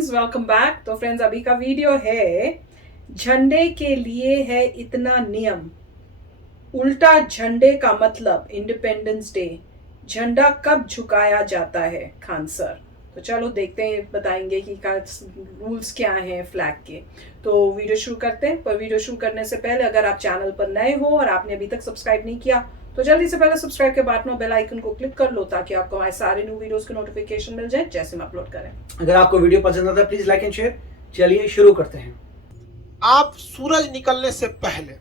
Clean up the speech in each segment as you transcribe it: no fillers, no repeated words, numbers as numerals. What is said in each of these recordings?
Friends, welcome back. तो friends, अभी का वीडियो है झंडे के लिए है इतना नियम, उल्टा झंडे का मतलब इंडिपेंडेंस डे, झंडा कब झुकाया जाता है खान सर। तो चलो देखते हैं, बताएंगे कि रूल्स क्या हैं फ्लैग के। तो वीडियो शुरू करते हैं। पर वीडियो शुरू करने से पहले अगर आप चैनल पर नए हो और आपने अभी तक सब्सक्राइब नहीं किया तो जल्दी से पहले सब्सक्राइब के बटन और बेल आइकन को क्लिक कर लो ताकि आपको हमारे सारे न्यू वीडियोस के नोटिफिकेशन मिल जाए जैसे हम अपलोड करें। अगर आपको वीडियो पसंद आता है प्लीज लाइक एंड शेयर। चलिए शुरू करते हैं। आप सूरज निकलने से पहले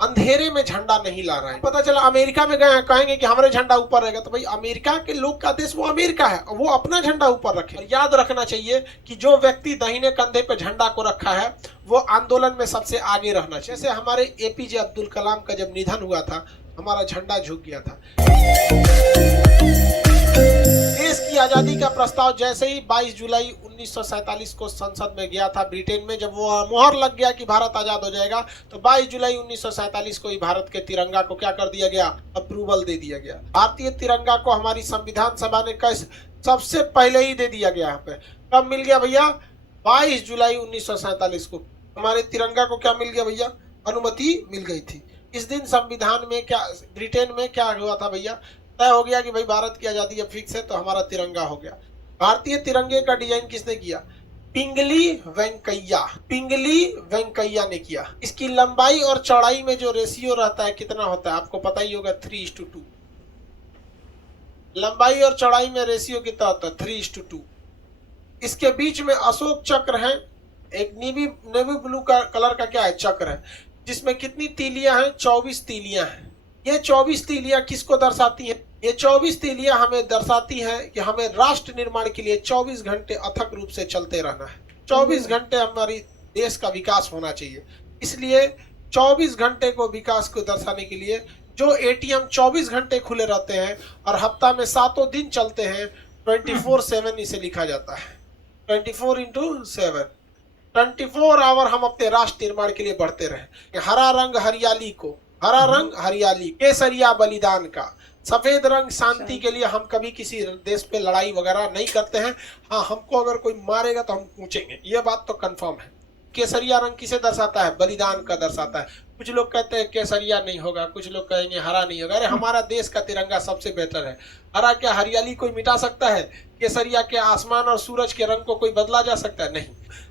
अंधेरे में झंडा नहीं ला रहे हैं। पता चला अमेरिका में गए हैं, कहेंगे कि हमारे झंडा ऊपर रहेगा, तो भाई अमेरिका के लोग का देश वो अमेरिका है, वो अपना झंडा ऊपर रखे। याद रखना चाहिए कि जो व्यक्ति दाहिने कंधे पे झंडा को रखा है वो आंदोलन में सबसे आगे रहना चाहिए। जैसे हमारे एपीजे अब्दुल कलाम का जब निधन हुआ था, हमारा झंडा झुक गया था। देश की आजादी का प्रस्ताव जैसे ही 22 जुलाई 1947 को संसद में गया था ब्रिटेन में, जब वो मोहर लग गया कि भारत आजाद हो जाएगा, तो 22 जुलाई 1947 को ही भारत के तिरंगा को क्या कर दिया गया, अप्रूवल दे दिया गया। भारतीय तिरंगा को हमारी संविधान सभा ने सबसे पहले ही दे दिया गया। यहाँ पे कब मिल गया भैया? 22 जुलाई 1947 को हमारे तिरंगा को क्या मिल गया भैया? अनुमति मिल गई थी। इस दिन संविधान में क्या, ब्रिटेन में क्या हुआ था भैया? तय हो गया कि भाई भारत की आजादी अब फिक्स है, तो हमारा तिरंगा हो गया। भारतीय तिरंगे का डिजाइन किसने किया? पिंगली वेंकैया ने किया। इसकी लंबाई और चौड़ाई में जो रेशियो रहता है कितना होता है आपको पता ही होगा, 3:2। लंबाई और चौड़ाई में रेशियो कितना होता है? 3:2। इसके बीच में अशोक चक्र है, एक नेवी ब्लू कलर का क्या है, चक्र है, जिसमें कितनी तीलियां हैं? 24 तीलियां हैं। ये 24 तीलियां किसको दर्शाती हैं? ये 24 तीलियां हमें दर्शाती हैं कि हमें राष्ट्र निर्माण के लिए 24 घंटे अथक रूप से चलते रहना है। 24 घंटे हमारी देश का विकास होना चाहिए। इसलिए 24 घंटे को विकास को दर्शाने के लिए जो एटीएम 24 घंटे खुले रहते हैं और हफ्ता में 7 दिन चलते हैं, 24/7 इसे लिखा जाता है। 24/7 24 आवर हम अपने राष्ट्र निर्माण के लिए बढ़ते रहे। हरा रंग हरियाली, केसरिया बलिदान का, सफेद रंग शांति के लिए। हम कभी किसी देश पे लड़ाई वगैरह नहीं करते हैं। हाँ, हमको अगर कोई मारेगा तो हम पूछेंगे, ये बात तो कंफर्म है। केसरिया रंग किसे दर्शाता है? बलिदान का दर्शाता है। कुछ लोग कहते हैं केसरिया नहीं होगा, कुछ लोग कहेंगे हरा नहीं होगा। अरे हमारा देश का तिरंगा सबसे बेहतर है। हरा क्या हरियाली कोई मिटा सकता है? केसरिया के आसमान और सूरज के रंग को कोई बदला जा सकता है? नहीं।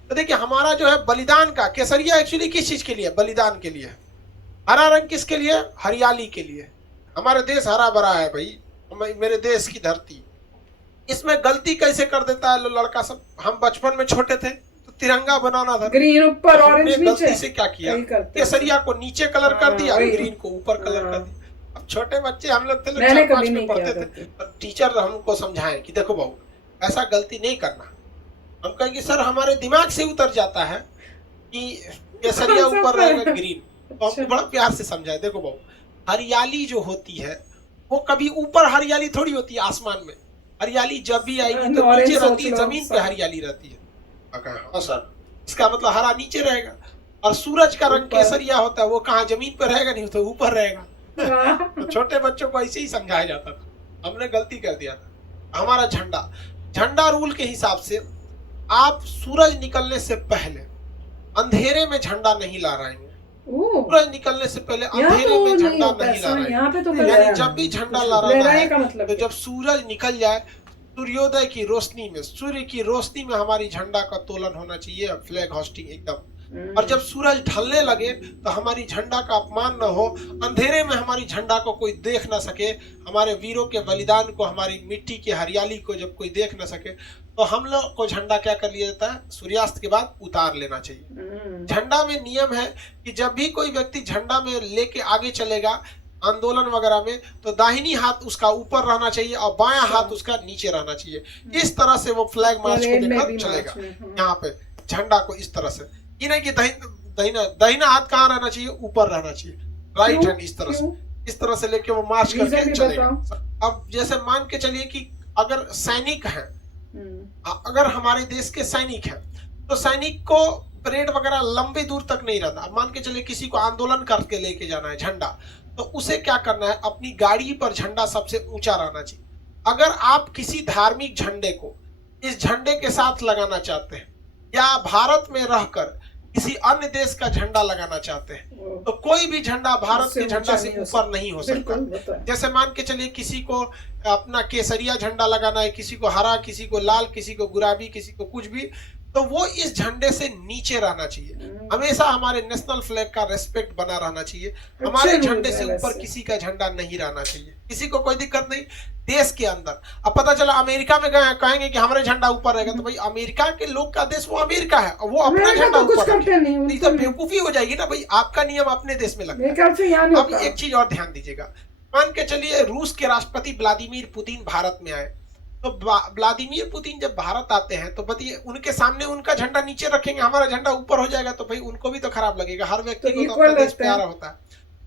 तो देखिए, हमारा जो है बलिदान का, केसरिया एक्चुअली किस चीज के लिए? बलिदान के लिए। हरा रंग किसके लिए? हरियाली के लिए। हमारे देश हरा भरा है भाई, मेरे देश की धरती। इसमें गलती कैसे कर देता है लड़का सब? हम बचपन में छोटे थे तो तिरंगा बनाना था, ग्रीन ऊपर ऑरेंज नीचे। गलती से क्या किया, केसरिया को नीचे कलर कर दिया, ग्रीन को ऊपर कलर कर दिया। अब छोटे बच्चे हम लोग थे, 4-5 में पढ़ते थे, टीचर हमको समझाए कि देखो बाबू ऐसा गलती नहीं करना। हम कहेंगे सर हमारे दिमाग से उतर जाता है कि केसरिया ऊपर रहेगा, ग्रीन। तो हमको बड़ा प्यार से समझाए, देखो बाबू हरियाली जो होती है वो कभी ऊपर हरियाली थोड़ी होती है आसमान में। हरियाली जब भी आएगी तो नीचे रहती है, जमीन पे हरियाली रहती है। हाँ सर, इसका मतलब हरा नीचे रहेगा। और सूरज का रंग केसरिया होता है, वो कहाँ जमीन पर रहेगा, नहीं तो ऊपर रहेगा। तो छोटे बच्चों को ऐसे ही समझाया जाता था, हमने गलती कर दिया था। हमारा झंडा रूल के हिसाब से आप सूरज निकलने से पहले अंधेरे में झंडा नहीं लहराएंगे। सूरज निकलने से पहले अंधेरे में झंडा नहीं लहराएंगे। यानी जब भी झंडा लहराना है तो जब सूरज निकल जाए, सूर्योदय की रोशनी में, सूर्य की रोशनी में हमारी झंडा का तोलन होना चाहिए, फ्लैग होस्टिंग एकदम। और जब सूरज ढलने लगे तो हमारी झंडा का अपमान न हो, अंधेरे में हमारी झंडा को कोई देख न सके, हमारे वीरों के बलिदान को, हमारी मिट्टी की हरियाली को जब कोई देख न सके, तो हम लोग को झंडा क्या कर लिया जाता है? सूर्यास्त के बाद उतार लेना चाहिए। झंडा में नियम है कि जब भी कोई व्यक्ति झंडा में लेके आगे चलेगा आंदोलन वगैरह में, तो दाहिनी हाथ उसका ऊपर रहना चाहिए और बायां हाथ उसका नीचे रहना चाहिए। इस तरह से वो फ्लैग मार्च को लेकर चलेगा। यहाँ पे झंडा को इस तरह से, ये नहीं कि दाहिना हाथ कहाँ रहना चाहिए? ऊपर रहना चाहिए। राइट हैंड इस तरह से लेके वो मार्च करके चलेगा। अब जैसे मान के चलिए कि अगर सैनिक है, अगर हमारे देश के सैनिक हैं, तो सैनिक को परेड वगैरह लंबी दूर तक नहीं रहता। मान के चलिए किसी को आंदोलन करके लेके जाना है झंडा, तो उसे क्या करना है? अपनी गाड़ी पर झंडा सबसे ऊंचा रहना चाहिए। अगर आप किसी धार्मिक झंडे को इस झंडे के साथ लगाना चाहते हैं या भारत में रहकर किसी अन्य देश का झंडा लगाना चाहते हैं, तो कोई भी झंडा भारत के झंडा से ऊपर नहीं हो सकता। जैसे मान के चलिए किसी को अपना केसरिया झंडा लगाना है, किसी को हरा, किसी को लाल, किसी को गुलाबी, किसी को कुछ भी, तो वो इस झंडे से नीचे रहना चाहिए। हमेशा हमारे नेशनल फ्लैग का रेस्पेक्ट बना रहना चाहिए। हमारे झंडे से ऊपर किसी का झंडा नहीं रहना चाहिए, किसी को कोई दिक्कत नहीं। देश के अंदर अब पता चला अमेरिका में गए, कहेंगे कि हमारे झंडा ऊपर रहेगा, तो भाई अमेरिका के लोग का देश वो अमेरिका है और वो अपना झंडा ऊपर नहीं, तो बेवकूफी हो जाएगी ना भाई। आपका नियम अपने देश में लगता है। अब एक चीज और ध्यान दीजिएगा, मान के चलिए रूस के राष्ट्रपति व्लादिमीर पुतिन भारत में आए, तो व्लादिमीर पुतिन जब भारत आते हैं तो बताइए उनके सामने उनका झंडा नीचे रखेंगे, हमारा झंडा ऊपर हो जाएगा, तो भाई उनको भी तो खराब लगेगा। हर व्यक्ति को तो अपना देश प्यारा होता है।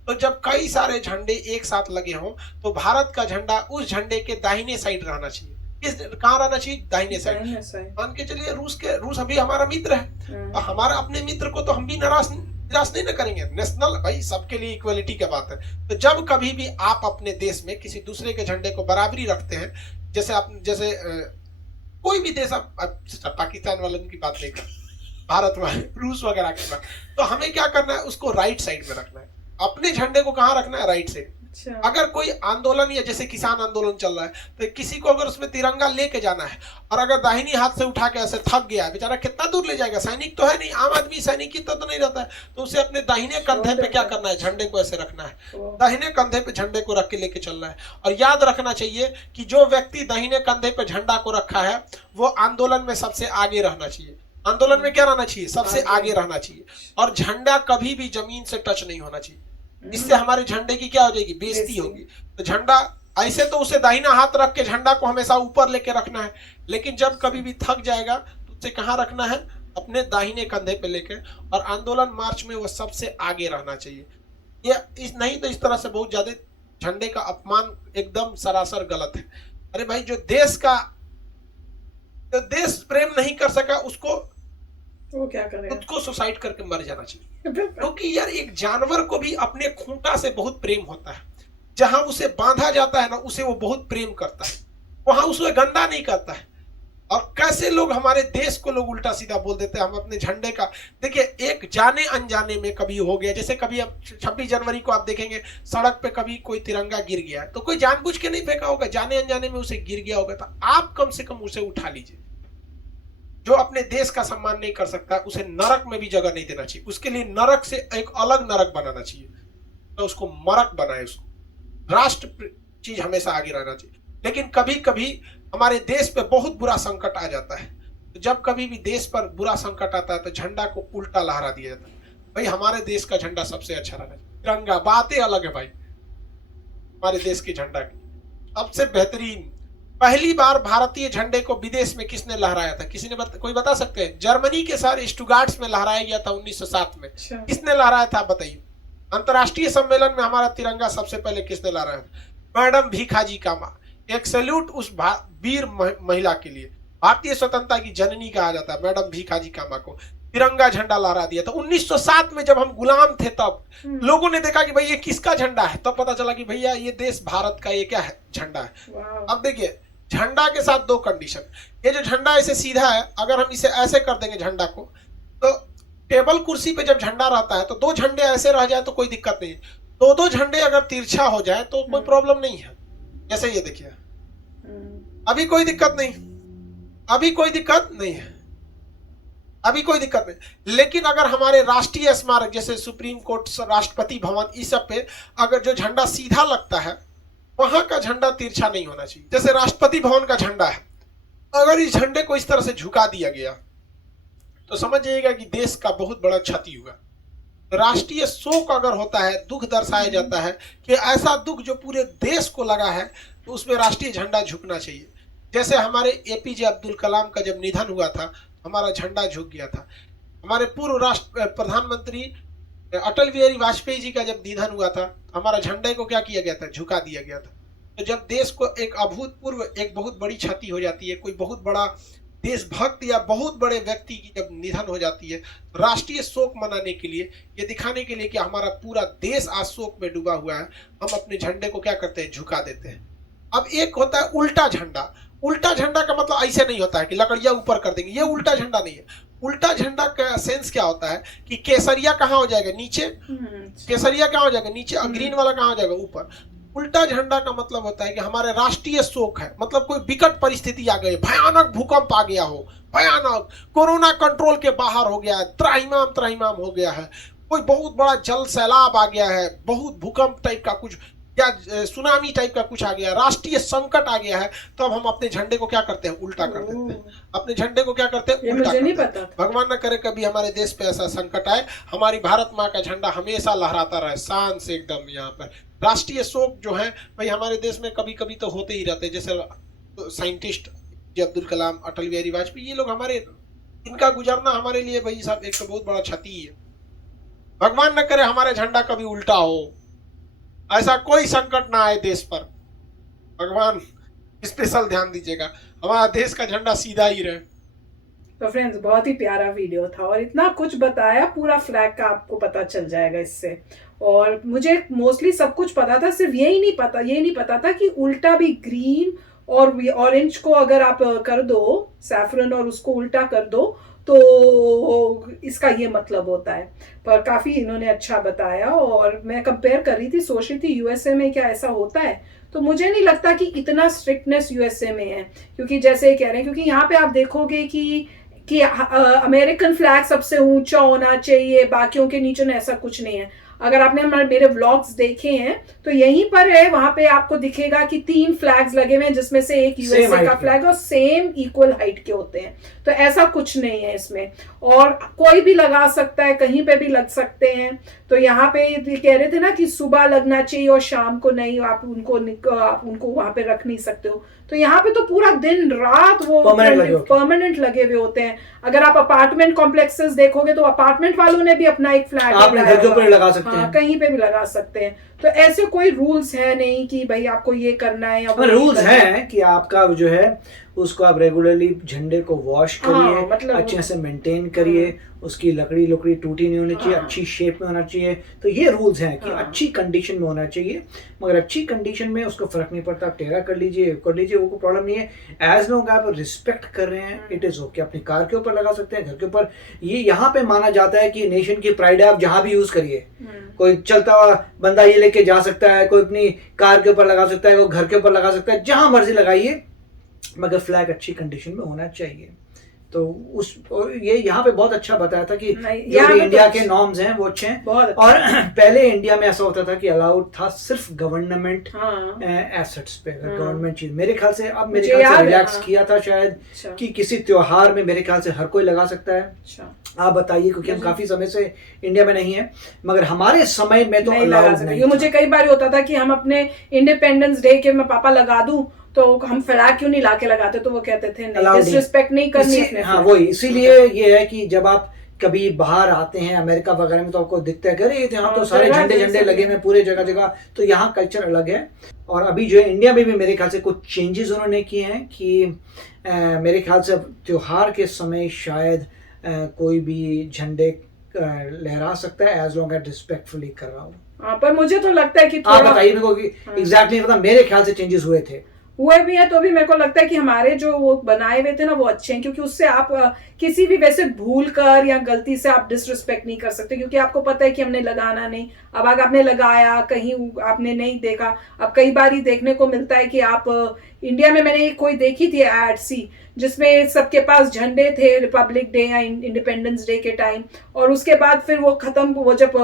तो जब कई सारे झंडे एक साथ लगे हों तो भारत का झंडा उस झंडे के दाहिने साइड रहना चाहिए। कहाँ रहना चाहिए? दाहिने साइड। मान के चलिए रूस अभी हमारा मित्र है, तो हमारा अपने मित्र को तो हम भी निराश नहीं न करेंगे। नेशनल भाई सबके लिए इक्वलिटी की बात है। तो जब कभी भी आप अपने देश में किसी दूसरे के झंडे को बराबरी रखते हैं, जैसे कोई भी देश, आप पाकिस्तान वालों की बात नहीं कर, भारत वाले, रूस वगैरह की बात, तो हमें क्या करना है? उसको राइट साइड में रखना है। अपने झंडे को कहाँ रखना है? Right side. अगर कोई आंदोलन या जैसे किसान आंदोलन चल रहा है, तो किसी को अगर उसमें तिरंगा लेके जाना है और अगर दाहिनी हाथ से उठा के ऐसे थक गया है, बेचारा कितना दूर ले जाएगा? सैनिक तो है नहीं, आम आदमी सैनिक की तो नहीं रहता है, तो उसे अपने दाहिने कंधे पे क्या करना है? झंडे को ऐसे रखना है, दाहिने कंधे पे झंडे को रख के लेके चलना है। और याद रखना चाहिए कि जो व्यक्ति दाहिने कंधे पे झंडा को रखा है वो आंदोलन में सबसे आगे रहना चाहिए। आंदोलन में क्या रहना चाहिए? सबसे आगे रहना चाहिए। और झंडा कभी भी जमीन से टच नहीं होना चाहिए, इससे हमारे झंडे की क्या हो जाएगी? बेइज्जती होगी। तो झंडा ऐसे तो उसे दाहिना हाथ रख के झंडा को हमेशा ऊपर लेके रखना है, लेकिन जब कभी भी थक जाएगा तो उसे कहाँ रखना है? अपने दाहिने कंधे पे लेके। और आंदोलन मार्च में वो सबसे आगे रहना चाहिए। ये नहीं तो इस तरह से बहुत ज्यादा झंडे का अपमान एकदम सरासर गलत है। अरे भाई जो देश प्रेम नहीं कर सका उसको वो क्या करेगा? खुद को सुसाइड करके मर जाना चाहिए। क्योंकि यार एक जानवर को भी अपने खूंटा से बहुत प्रेम होता है। जहां उसे बांधा जाता है ना, उसे वो बहुत प्रेम करता है, वहां उसे गंदा नहीं करता है। और कैसे लोग हमारे देश को लोग उल्टा सीधा बोल देते हैं। हम अपने झंडे का देखिए, एक जाने अनजाने में कभी हो गया, जैसे कभी अब 26 जनवरी को आप देखेंगे सड़क पे कभी कोई तिरंगा गिर गया, तो कोई जानबूझ के नहीं फेंका होगा, जाने अनजाने में उसे गिर गया होगा। तो आप कम से कम उसे उठा लीजिए। जो अपने देश का सम्मान नहीं कर सकता उसे नरक में भी जगह नहीं देना चाहिए। उसके लिए नरक से एक अलग नरक बनाना चाहिए, तो उसको मरक बनाए। उसको राष्ट्र चीज हमेशा आगे रहना चाहिए। लेकिन कभी कभी हमारे देश पे बहुत बुरा संकट आ जाता है, तो जब कभी भी देश पर बुरा संकट आता है तो झंडा को उल्टा लहरा दिया जाता है। भाई हमारे देश का झंडा सबसे अच्छा रहना चाहिए। तिरंगा बातें अलग है भाई, हमारे देश के झंडा की सबसे बेहतरीन। पहली बार भारतीय झंडे को विदेश में किसने लहराया था? किसी ने कोई बता सकते हैं? जर्मनी के शहर स्टुटगार्ट में लहराया गया था 1907 में। किसने लहराया था बताइए? अंतर्राष्ट्रीय सम्मेलन में हमारा तिरंगा सबसे पहले किसने लहराया था? मैडम भीखाजी कामा। एक सैल्यूट उस वीर महिला के लिए। भारतीय स्वतंत्रता की जननी कहा जाता है मैडम भीखाजी कामा को। तिरंगा झंडा लहरा दिया था 1907 में, जब हम गुलाम थे तब लोगों ने देखा कि भाई ये किसका झंडा है, तब पता चला कि भैया ये देश भारत का ये क्या है? झंडा है। अब देखिए झंडा के साथ दो कंडीशन। ये जो झंडा ऐसे सीधा है, अगर हम इसे ऐसे कर देंगे झंडा को, तो टेबल कुर्सी पे जब झंडा रहता है तो दो झंडे ऐसे रह जाए तो कोई दिक्कत नहीं है। दो झंडे अगर तिरछा हो जाए तो कोई प्रॉब्लम नहीं है। जैसे ये देखिए, अभी कोई दिक्कत नहीं, अभी कोई दिक्कत नहीं है, अभी कोई दिक्कत नहीं। लेकिन अगर हमारे राष्ट्रीय स्मारक जैसे सुप्रीम कोर्ट, राष्ट्रपति भवन, इस सब पे अगर जो झंडा सीधा लगता है वहां का झंडा तिरछा नहीं होना चाहिए। जैसे राष्ट्रपति भवन का झंडा है, अगर इस झंडे को इस तरह से झुका दिया गया तो समझ जाइएगा कि देश का बहुत बड़ा क्षति हुआ। राष्ट्रीय शोक अगर होता है, दुख दर्शाया जाता है कि ऐसा दुख जो पूरे देश को लगा है, तो उसमें राष्ट्रीय झंडा झुकना चाहिए। जैसे हमारे एपीजे अब्दुल कलाम का जब निधन हुआ था, हमारा झंडा झुक गया था। हमारे पूर्व राष्ट्र प्रधानमंत्री अटल बिहारी वाजपेयी जी का जब निधन हुआ था, हमारा झंडे को क्या किया गया था? झुका दिया गया था। तो जब देश को एक अभूतपूर्व, एक बहुत बड़ी क्षति हो जाती है, कोई बहुत बड़ा देशभक्त या बहुत बड़े व्यक्ति की जब निधन हो जाती है, राष्ट्रीय शोक मनाने के लिए, ये दिखाने के लिए कि हमारा पूरा देश आज शोक में डूबा हुआ है, हम अपने झंडे को क्या करते हैं? झुका देते हैं। अब एक होता है उल्टा झंडा। उल्टा झंडा का मतलब ऐसे नहीं होता है कि लकड़ियां ऊपर कर देंगे, ये उल्टा झंडा नहीं है। उल्टा झंडा का सेंस क्या होता है कि केसरिया कहाँ हो जाएगा, नीचे, केसरिया कहाँ हो जाएगा, नीचे, और ग्रीन वाला कहाँ हो जाएगा, ऊपर। उल्टा झंडा का मतलब होता है कि हमारे राष्ट्रीय शोक है, मतलब कोई विकट परिस्थिति आ गई, भयानक भूकंप आ गया हो, भयानक कोरोना कंट्रोल के बाहर हो गया है, त्राहिमाम त्राहिमाम हो गया है, कोई बहुत बड़ा जल सैलाब आ गया है, बहुत भूकंप टाइप का कुछ या सुनामी टाइप का कुछ आ गया, राष्ट्रीय संकट आ गया है, तो अब हम अपने झंडे को क्या करते हैं, उल्टा कर देते हैं। अपने झंडे को क्या करते हैं, उल्टा करते हैं। भगवान न करे कभी हमारे देश पे ऐसा संकट आए, हमारी भारत माँ का झंडा हमेशा लहराता रहे शान से एकदम। यहाँ पर राष्ट्रीय शोक जो है भाई हमारे देश में कभी कभी तो होते ही रहते हैं, जैसे साइंटिस्ट अब्दुल कलाम, अटल बिहारी वाजपेयी, ये लोग हमारे, इनका गुजरना हमारे लिए भाई साहब एक तो बहुत बड़ा क्षति है। भगवान न करे हमारे झंडा कभी उल्टा हो, ऐसा कोई संकट ना आए देश पर, भगवान स्पेशल ध्यान दीजिएगा, हमारा देश का झंडा सीधा ही रहे। तो फ्रेंड्स बहुत ही प्यारा वीडियो था और इतना कुछ बताया, पूरा फ्लैग का आपको पता चल जाएगा इससे। और मुझे मोस्टली सब कुछ पता था, सिर्फ ये नहीं पता था कि उल्टा भी ग्रीन और ऑरेंज को अगर आप कर दो, सैफरन और उसको उल्टा कर दो तो इसका ये मतलब होता है। पर काफ़ी इन्होंने अच्छा बताया और मैं कंपेयर कर रही थी, सोच रही थी यूएसए में क्या ऐसा होता है, तो मुझे नहीं लगता कि इतना स्ट्रिक्टनेस यूएसए में है, क्योंकि जैसे कह रहे हैं, क्योंकि यहाँ पे आप देखोगे कि अमेरिकन फ्लैग सबसे ऊंचा होना चाहिए, बाकियों के नीचे ना, ऐसा कुछ नहीं है। अगर आपने मेरे व्लॉग्स देखे हैं तो यहीं पर है, वहां पे आपको दिखेगा कि 3 फ्लैग्स लगे हुए हैं, जिसमें से एक यूएसए का फ्लैग और सेम इक्वल हाइट के होते हैं। तो ऐसा कुछ नहीं है इसमें, और कोई भी लगा सकता है, कहीं पे भी लग सकते हैं। तो यहाँ पे कह रहे थे ना कि सुबह लगना चाहिए और शाम को नहीं, आप उनको वहां पे रख नहीं सकते हो। तो यहाँ पे तो पूरा दिन रात वो परमानेंट लगे हुए होते हैं। अगर आप अपार्टमेंट कॉम्प्लेक्सेस देखोगे तो अपार्टमेंट वालों ने भी अपना एक फ्लैग लगा सकते हैं, कहीं पे भी लगा सकते हैं। तो ऐसे कोई रूल्स है नहीं कि भाई आपको ये करना है, या रूल्स हैं कि आपका जो है उसको आप रेगुलरली झंडे को वॉश करिए, मतलब अच्छे से मेंटेन करिए, उसकी लकड़ी टूटी नहीं होनी चाहिए, अच्छी शेप में होना चाहिए। तो ये रूल्स हैं कि अच्छी कंडीशन में होना चाहिए, मगर अच्छी कंडीशन में उसको फर्क नहीं पड़ता, आप टेढ़ा कर लीजिए वो कोई प्रॉब्लम नहीं है। एज लॉन्ग आप रिस्पेक्ट कर रहे हैं, इट इज ओके। अपनी कार के ऊपर लगा सकते हैं, घर के ऊपर, ये यहाँ पे माना जाता है कि नेशन की प्राइड है, आप जहाँ भी यूज करिए। कोई चलता हुआ बंदा ये लेके जा सकता है, कोई अपनी कार के ऊपर लगा सकता है, कोई घर के ऊपर लगा सकता है, जहां मर्जी लगाइए, मगर फ्लैग अच्छी कंडीशन में होना चाहिए। तो ये यहाँ पे बहुत अच्छा बताया था कि जो भी इंडिया के नॉर्म्स हैं वो अच्छे हैं। और पहले इंडिया में ऐसा होता था कि अलाउड था सिर्फ गवर्नमेंट एसेट्स पे, गवर्नमेंट चीज। मेरे ख्याल से अब मेरे ख्याल से रिलैक्स किया था शायद, कि किसी त्योहार में मेरे ख्याल से हर कोई लगा सकता है। आप बताइए, क्योंकि हम काफी समय से इंडिया में नहीं है, मगर हमारे समय में तो अलाउड नहीं। मुझे कई बार होता था कि हम अपने इंडिपेंडेंस डे के मैं पापा लगा दूं तो हम फ्लैग क्यों नहीं लाके लगाते, तो वो कहते थे नहीं, डिसरिस्पेक्ट नहीं करनी अपने। हाँ वही, इसीलिए ये है कि जब आप कभी बाहर आते हैं अमेरिका वगैरह में तो आपको दिखता है, अरे यहाँ तो सारे झंडे लगे हुए पूरे जगह जगह। तो यहाँ कल्चर अलग है। और अभी जो है इंडिया में भी मेरे ख्याल से कुछ चेंजेस उन्होंने किए हैं कि मेरे ख्याल से त्योहार के समय शायद कोई भी झंडे लहरा सकता है, एज लॉन्ग एज रिस्पेक्टफुली कर रहा हूँ। पर मुझे तो लगता है कि आप बताइए मेरे को कि एग्जैक्टली पता, मेरे ख्याल से चेंजेस हुए भी है, तो भी मेरे को लगता है कि हमारे जो वो बनाए हुए थे ना वो अच्छे हैं, क्योंकि उससे आप किसी भी वैसे भूल कर या गलती से आप डिसरिस्पेक्ट नहीं कर सकते, क्योंकि आपको पता है कि हमने लगाना नहीं। अब अगर आपने लगाया, कहीं आपने नहीं देखा, अब कई बार ही देखने को मिलता है कि आप इंडिया में, मैंने कोई देखी थी एड सी जिसमें सबके पास झंडे थे रिपब्लिक डे या इंडिपेंडेंस डे के टाइम, और उसके बाद फिर वो खत्म, वो जब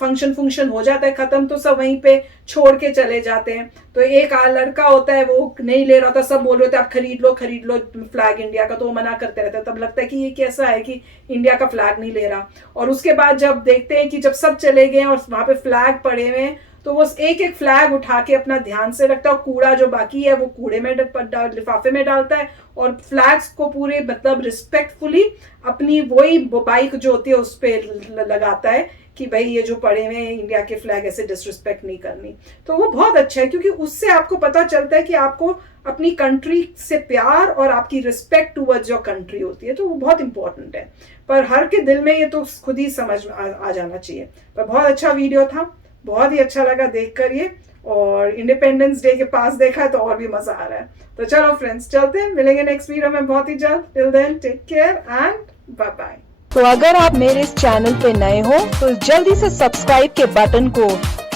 फंक्शन हो जाता है खत्म तो सब वहीं पे छोड़ के चले जाते हैं। तो एक लड़का होता है वो नहीं ले रहा था, सब बोल रहे थे आप खरीद लो फ्लैग इंडिया का, तो वो मना करते रहते हैं। तब लगता है कि ये कैसा है कि इंडिया का फ्लैग नहीं ले रहा। और उसके बाद जब देखते हैं कि जब सब चले गए और वहां पे फ्लैग पड़े हुए हैं, तो वो एक फ्लैग उठा के अपना ध्यान से रखता है, और कूड़ा जो बाकी है वो कूड़े में लिफाफे में डालता है, और फ्लैग्स को पूरे मतलब रिस्पेक्टफुली अपनी वही बाइक जो होती है उस पर लगाता है कि भाई ये जो पड़े हुए हैं इंडिया के फ्लैग, ऐसे डिसरिस्पेक्ट नहीं करनी। तो वो बहुत अच्छा है, क्योंकि उससे आपको पता चलता है कि आपको अपनी कंट्री से प्यार और आपकी रिस्पेक्ट टूवर्ड्स योर कंट्री होती है। तो वो बहुत इंपॉर्टेंट है, पर हर के दिल में ये तो खुद ही समझ आ जाना चाहिए। पर बहुत अच्छा वीडियो था, बहुत ही अच्छा लगा देख कर ये, और इंडिपेंडेंस डे के पास देखा है तो और भी मजा आ रहा है। तो चलो फ्रेंड्स चलते हैं, मिलेंगे नेक्स्ट वीडियो में बहुत ही जल्द। Till then take care and bye bye. तो अगर आप मेरे इस चैनल पे नए हो तो जल्दी से सब्सक्राइब के बटन को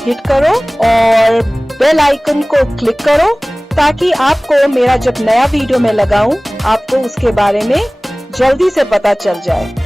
हिट करो और बेल आइकन को क्लिक करो ताकि आपको मेरा जब नया वीडियो मैं लगाऊं आपको उसके बारे में जल्दी से पता चल जाए।